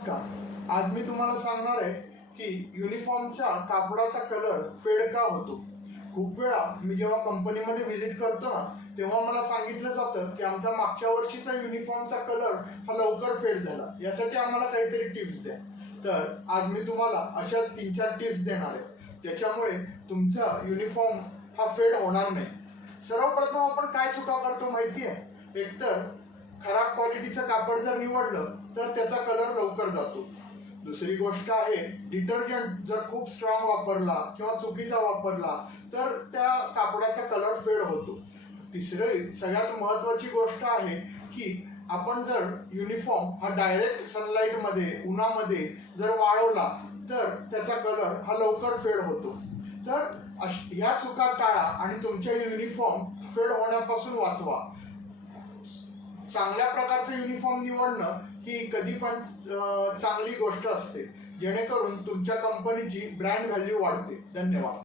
आज मी तुम्हाला सांगणार आहे की युनिफॉर्मचा कापडाचा कलर फेड का होतो। खूप वेळा मी जेव्हा कंपनीमध्ये व्हिजिट करतो ना, तेव्हा मला सांगितलं जातं की आमचा मागच्या वर्षीचा युनिफॉर्मचा कलर हा लवकर फेड झाला, यासाठी आम्हाला काहीतरी टिप्स द्या। तर आज मी तुम्हाला अशाच 3-4 टिप्स देणार आहे, ज्याच्यामुळे तुमचा युनिफॉर्म हा फेड होणार नाही। सर्वप्रथम आपण काय चुका करतो माहिती आहे? एकतर खराब क्वालिटीचं कापड जर निवडलं तर त्याचा कलर लवकर जातो। दुसरी गोष्ट आहे, डिटर्जंट जर खूप स्ट्रॉंग वापरला किंवा चुकीचा वापरला तर त्या कापडाचा कलर फेड होतो। तिसरी सगळ्यात महत्त्वाची गोष्ट आहे की आपण जर युनिफॉर्म हा डायरेक्ट सनलाईट मध्ये उन्हामध्ये जर वाळवला तर त्याचा कलर हा लवकर फेड होतो। तर ह्या चुका टाळा आणि तुमच्या युनिफॉर्म फेड होण्यापासून वाचवा। चांगल्या प्रकारचं युनिफॉर्म निवडणं ही कधी पण चांगली गोष्ट असते, जेणेकरून तुमच्या कंपनीची ब्रँड व्हॅल्यू वाढते। धन्यवाद।